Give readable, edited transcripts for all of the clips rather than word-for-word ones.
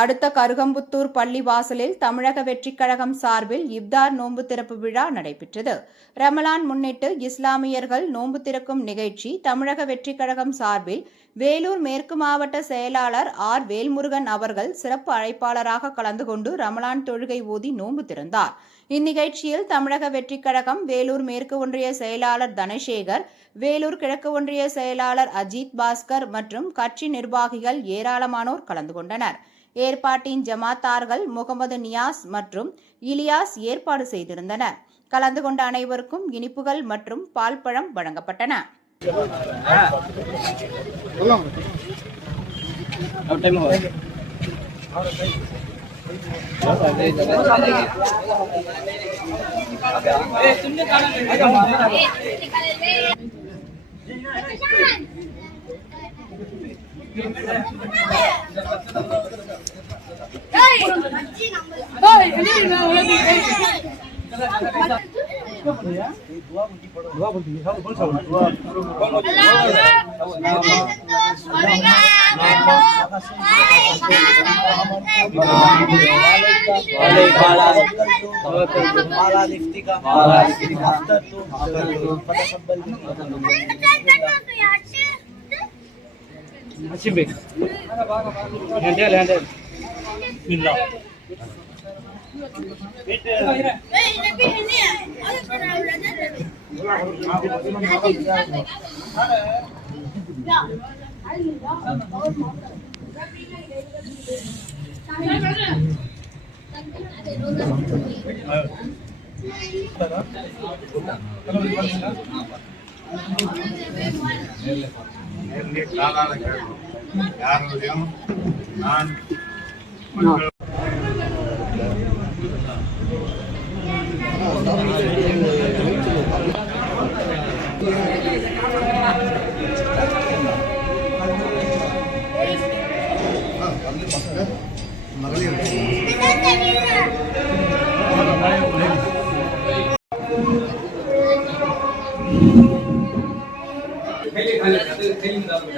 அடுத்த கருகம்புத்தூர் பள்ளிவாசலில் தமிழக வெற்றிக் கழகம் சார்பில் இப்தார் நோன்பு திறப்பு விழா நடைபெற்றது. ரமலான் முன்னிட்டு இஸ்லாமியர்கள் நோன்பு திறக்கும் நிகழ்ச்சி தமிழக வெற்றிக் கழகம் சார்பில் வேலூர் மேற்கு மாவட்ட செயலாளர் ஆர். வேல்முருகன் அவர்கள் சிறப்பு அழைப்பாளராக கலந்து கொண்டு ரமலான் தொழுகை ஓதி நோன்பு திறந்தார். இந்நிகழ்ச்சியில் தமிழக வெற்றிக் கழகம் வேலூர் மேற்கு ஒன்றிய செயலாளர் தனசேகர், வேலூர் கிழக்கு ஒன்றிய செயலாளர் அஜித் பாஸ்கர் மற்றும் கட்சி நிர்வாகிகள் ஏராளமானோர் கலந்து கொண்டனர். ஏற்பாட்டின் ஜமாத்தார்கள் முகமது நியாஸ் மற்றும் இலியாஸ் ஏற்பாடு செய்திருந்தனர். கலந்து கொண்ட அனைவருக்கும் இனிப்புகள் மற்றும் பால் பழம் வழங்கப்பட்டன.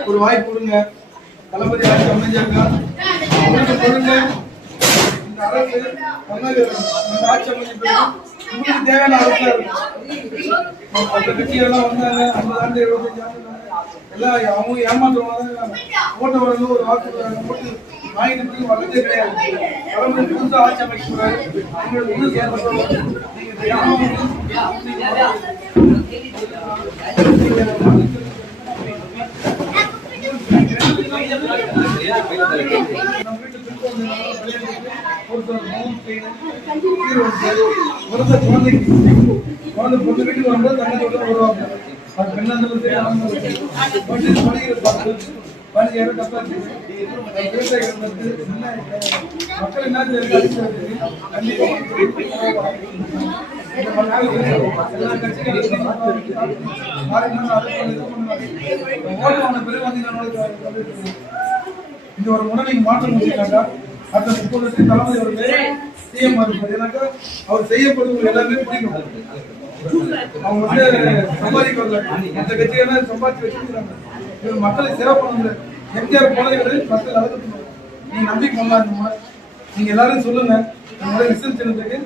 ஒரு வாய்ப்பு கொடுங்க. தளபதி ஆட்சி அமைஞ்சாங்க இந்த அரசு இந்த ஆட்சி அமைஞ்ச உங்களுக்கு தேவையான அரசு மற்ற கட்சிகள்லாம் வந்தாங்க 50 ஆண்டு 75 ஆண்டு எல்லாம் அவங்க ஏமாத்துறவங்க ஓட்டு வரணும் ஒரு வாக்கு ஓட்டு வாங்கிட்டு வளர்ந்தே கிடையாது. தளபதி புதுசாக ஆட்சி அமைக்க போறாரு. அவங்களுக்கு புது செயல்படுறவங்க குழந்தை பொண்ணு வீட்டுக்கு வரும்போது தண்ணி தொட்டு வருவாங்க. அது பெண்ணாந்தாலும் சரி மக்கள் என்ன எல்லா கட்சிகளும் இந்த ஒரு முறை நீங்க மாற்றம் முடிச்சாக்கா அடுத்த 30 வருஷம் தளபதி அவர்களே சிஎம் இருப்பார். ஏன்னாக்கா அவர் செய்யப்படுவது எல்லாமே பிடிக்கும். அவங்க சம்பாதிக்க அந்த கட்சிகள்லாம் சம்பாதிச்சு வச்சிருக்காங்க. இவர் மக்களை சேவை பண்ண எம்ஜிஆர் போனவர்கள் மக்கள் நடக்கணும். நீங்க நம்பி பண்ணலாம். நீங்க எல்லாரும் சொல்லுங்க. ரிசல்ட் எடுத்துக்கு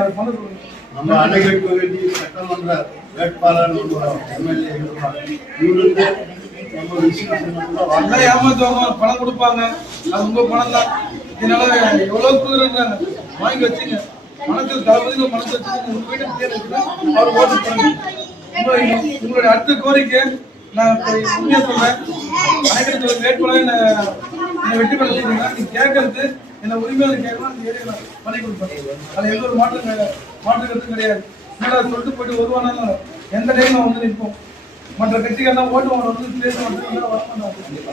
அதை பண்ண சொல்லுங்க. நம்ம அணைகள் பகுதி சட்டமன்ற வேட்பாளர் எம்எல்ஏ ஏமாத்துவாங்க, பணம் கொடுப்பாங்க. அது உங்க பணம் தான். இதனால எவ்வளவு கொடுக்குறாங்க வாங்கி வச்சுங்க. பணத்தில் தளபதி பணத்தை வச்சு உங்க வீட்டுக்கு அவர் ஓட்டு பண்ணுங்க. உங்களுடைய அடுத்த கோரிக்கை நான் உண்மையா சொல்றேன். அனைத்து வேட்பாளர் என்னை வெற்றி பெற செய்யுங்க. நீங்க கேட்கறது என்ன உரிமையாக கேட்கணும். அந்த ஏரியா பண்ணி கொடுப்பேன். அது எந்த ஒரு மாற்றுக்கிறது கிடையாது. என்னடா சொல்லிட்டு போயிட்டு வருவானாலும் எந்த டைம் வந்து நிற்போம். மற்ற கட்சிகள்லாம் ஓட்டு வந்து பேச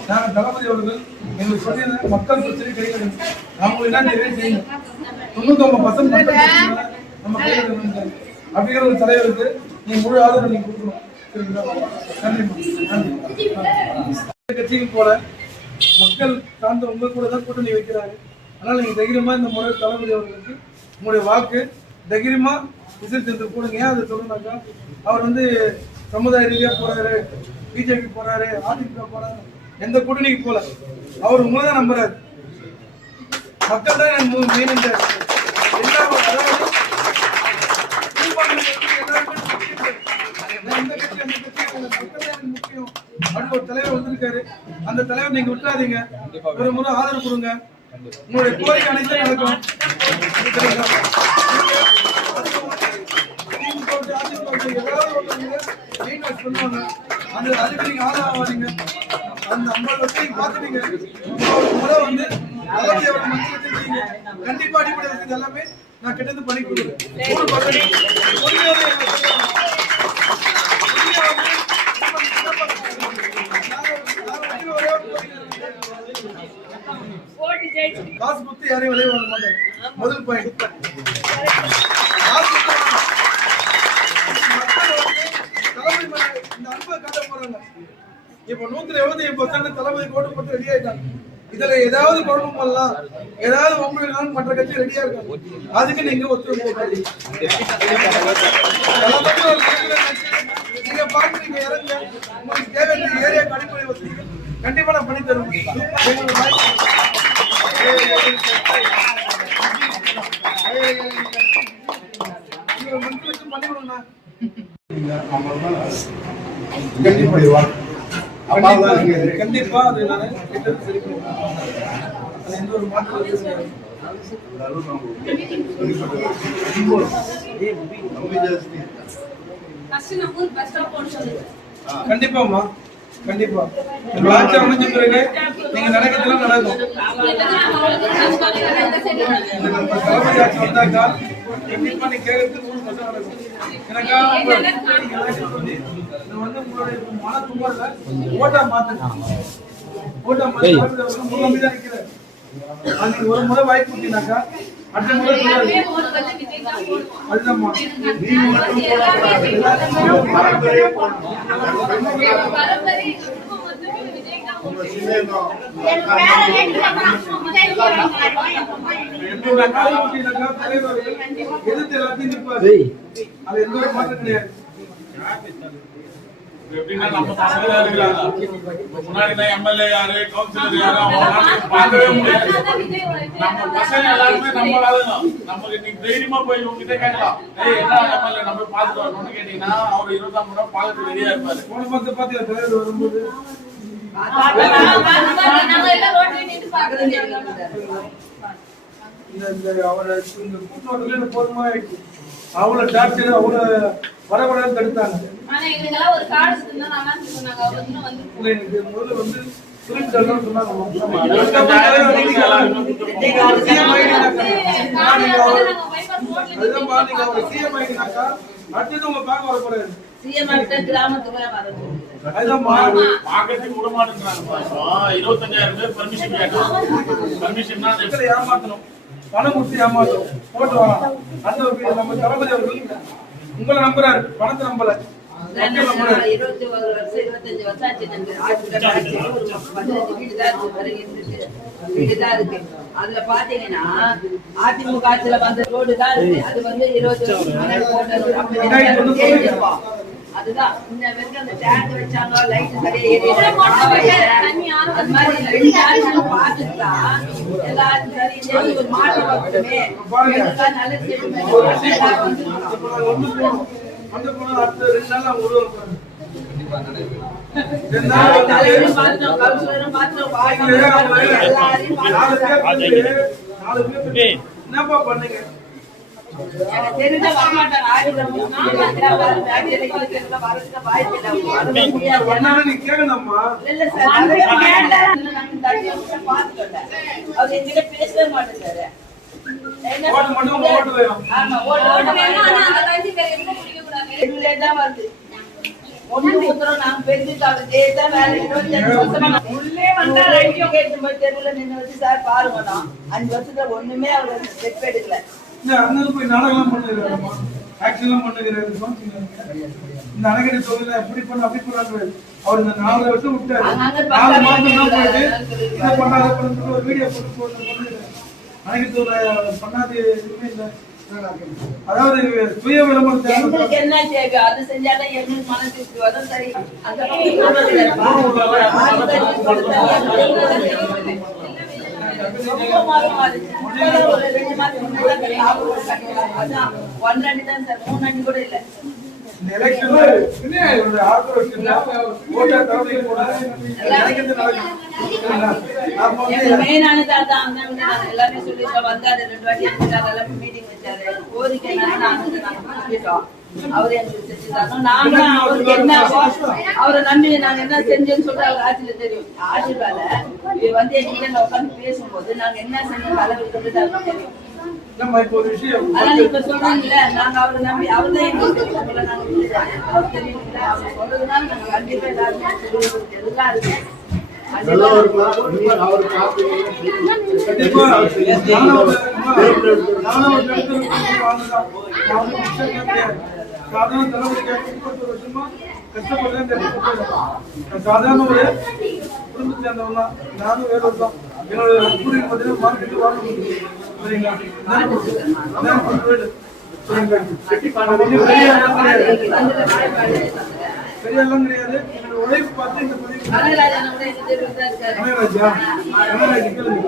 நாங்கள் தளபதி அவர்கள் எங்களுக்கு சொல்லி மக்கள் பிரச்சனை கிடையாது. அவங்க என்ன செய்யணும். 99% நம்ம கையில் அப்படிங்கிற ஒரு தலைவருக்கு நீங்க முழு ஆதரவு நீங்க கொடுக்கணும். கட்சிகள் போல மக்கள் சார்ந்த உங்க கூட தான் கூட்டணி வைக்கிறாரு. அதனால நீங்க தைரியமா இந்த முறை தளபதி அவர்களுக்கு உங்களுடைய வாக்கு தைரியமா விசில் போடுங்க. ஏன் அதை சொல்லுனாக்கா அவர் சமுதாய ரீதியா போறாரு, பிஜேபி போறாரு, அதிமுக போறாரு, எந்த கூட்டணிக்கு போல அவர் உங்களை தான் நம்புறாரு. மக்கள் தான் எனக்கு மெயின் இந்த எல்லா அதாவது ஒரு தலைவர் வந்திருக்காரு. அந்த தலைவர் நீங்க விட்டுறாதீங்க. ஒரு முறை ஆதரவு கொடுங்க. உங்களுடைய கோரிக்கை அனைத்தும் நடக்கும். அந்த அதுக்கு நீங்க ஆதரவாதீங்க. அந்த 50 வருஷம் பார்த்துட்டீங்க. ஒரு முறை வந்து தளபதி அவர்கள் மத்தியில் வச்சிருக்கீங்க. கண்டிப்பா அடிப்படை வசதி எல்லாமே நான் கிட்ட இருந்து பண்ணி கொடுக்குறேன். காசு கொடுத்து யாரையும் விளைய வாங்க மாட்டேன். முதல் பாயிண்ட் இந்த அன்பை காட்ட போறாங்க. இப்ப 170% தளபதி ஓட்டு போட்டு ரெடி ஆயிட்டாங்க. இதுல ஏதாவது குழப்பம் பண்ணலாம், ஏதாவது உங்களுக்கு பண்ற கட்சி ரெடியா இருக்காங்க. அதுக்கு நீங்க ஒத்துழைப்பு நீங்க பார்த்து நீங்க இறங்க. உங்களுக்கு தேவையான ஏரியா அடிப்படை வசதி கண்டிப்பா நான் பண்ணி தருவேன். கண்டிப்பா அது நான் சரி பண்ணுவேன். எந்த ஒரு மாற்றம் கண்டிப்பாமா கண்டிப்பா ஆட்சி அமைச்ச பிறகு நீங்க நினைக்கிறதுலாம் நடக்கும். நம்ம தளபதி ஆட்சி வந்தாக்கா கண்டிப்பா நீ கேட்கறது 100% நடக்கும். எனக்கா வந்து உங்களுடைய மன தும்பல ஓட்டா மாத்துங்க. ஓட்டா மாத்தி முன்னம்பிதான் நிக்கிறேன். அன்னைக்கு ஒரு முறை வாய்ப்பு கொடுத்தீங்கன்னாக்கா அடுத்த முறை அதுதான்மா எதிர்த்து எல்லாத்தையும் நிற்பாரு. அது எந்த ஒரு மாற்றம் கிடையாது. எப்படின்னா நம்ம பசங்க இருக்கிறாங்க. முன்னாடி எம்எல்ஏ யாரு கவுன்சிலர் யாரு அவங்க பார்க்கவே முடியாது. நம்ம பசங்க எல்லாருமே நம்மளால நமக்கு நீங்க தைரியமா போய் உங்ககிட்ட கேட்கலாம். என்ன எம்எல்ஏ நம்ம பார்த்துட்டு வரணும்னு கேட்டீங்கன்னா அவர் 25 ரூபாய் பார்க்கறதுக்கு ரெடியா இருப்பாரு. போன பார்த்து பாத்தீங்க தலைவர் வரும்போது அவரை இந்த கூட்டோட்டல போதுமா ஆயிடுச்சு. அவ்வளவு டாக்டர் அவ்வளவு வரவரன்னு தடுத்தாங்க. எனக்கு முதல்ல வந்து அடுத்தது உங்க பார்க்க வரக்கூடாது. ஏமாத்தணும், பணம் கொடுத்து ஏமாத்தணும், போட்டு வரலாம். அந்த நம்ம தளபதி அவர்கள் உங்களை நம்புறாரு, பணத்தை நம்பல. 21 வருஷம் 25 வருஷம் ஆச்சு. வீடுதான் இருக்கு. அதுல பாத்தீங்கன்னா அதிமுக ஆட்சியில வந்த ரோடு தான் இருக்கு. அது வந்து 20 போட்டது அதுதான். இந்த வரைக்கும் அந்த டேங்க் வச்சாங்க, லைட் சரியா அது மாதிரி 2 ஆட்சியில பாத்துட்டா எல்லாரும் சரி ஒரு மாற்றம் வருமே. அந்த போன அடுத்த 2 நாள் அவங்க உருவாக்குறாங்க. என்னப்பா பண்ணீங்க? நீ கேட்கணும்மா. பேசவே மாட்டேன். ஒண்ணுமே அவர் ஸ்டெப் எடுக்கல. போய் நாடகம் பண்ணுறாருமா, ஆக்ஷன் பண்ணுகிறாரு. இந்த அணைக்கடை தொகுதியில எப்படி பண்ண அப்படி பண்ணாரு. அவர் இந்த 4 வருஷம் விட்டாரு. 4 மாசம் தான் போயிட்டு இதை பண்ணாத ஒரு வீடியோ போட்டு அணைக்கடை பண்ணாது எதுவுமே இல்லை. அதாவது சுய விளம்பரம் என்ன தேவை அது செஞ்சாலும் எங்களுக்கு மனசுக்கு வரும். சரி ரொம்ப மோசமா இருந்துச்சு. இப்பதான் ஒரு 2 மாசத்துக்கு முன்னாடி தான் ஆபத்து கட்டினாங்க. அதான் 1 அடி தான் சார், 3 அடி கூட இல்ல. இந்த எலெக்ஷன்ல இவருடைய ஆர்கனைசேஷன்ல ஓட்டா தரவை கூட நினைக்கிறது நடக்கும். மெயினானது அதான். நாங்க எல்லாமே சொல்லிட்டோம். வந்தாரு 2 வாட்டி எடுத்துட்டாங்க, எல்லாம் மீட்டிங் வச்சாரு. கோரிக்கை நாங்க சொல்லிட்டோம். அவரு எங்களுக்கு செஞ்சுட்டாங்க. நாங்களும் அவருக்கு என்ன அவரை நம்பி நாங்க என்ன செஞ்சோன்னு சொல்லிட்டு அவர் ஆட்சியில தெரியும். ஆட்சியில இது வந்து எங்கிட்ட உட்காந்து பேசும்போது நாங்க என்ன செஞ்சோம் அளவுக்கு தெரியும். நம்ம இப்போ ஒரு விஷயம் அதனால இப்ப சொல்றீங்கல்ல, நாங்க அவரை நம்பி அவர்தான் எங்களுக்கு தெரியும். நாங்க விட்டுட்டோம். அவர் தெரியுங்களா, அவர் சொல்றதுனால நாங்க கண்டிப்பா எல்லாருமே சொல்லி எல்லாம் இருக்கு. நல்லா இருக்கலாம். அவர் காப்பி கண்டிப்பா நானும் ஒரு இடத்துல வாழ்ந்துதான். நான் வந்து விஷயம் கிடையாது. சாதாரண தலைமுறை 30 வருஷமா கஷ்டப்படுறேன். சாதாரண ஒரு குடும்பத்தை சேர்ந்தவங்க தான். நானும் வேறொரு தான். என்னோட கூலி பார்த்தீங்கன்னா மார்க்கெட்டு வாங்க முடியும். சரிங்களா? அதான் வீடு. சரிங்களா? பெரிய எல்லாம் கிடையாது. என்னோட உழைப்பு பார்த்து இந்த பதிவு கனகராஜா நம்ம எங்க தெரியும் தான் இருக்காரு. கனகராஜா கேளுங்க.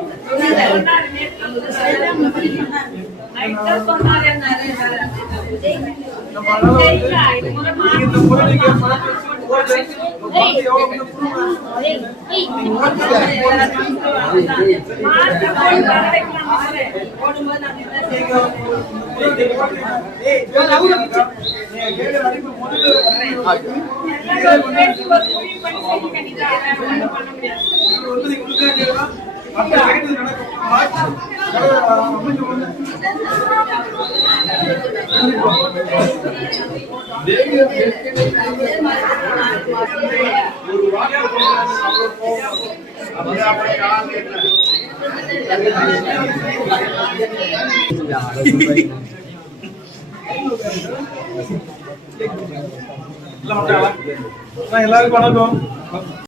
நம்ம அதனால இந்த முறை நீங்க பணத்தை வச்சு ஓட்டு எவ்வளவு போடும்போது நாங்க என்ன எல்லாருக்கும் வணக்கம்.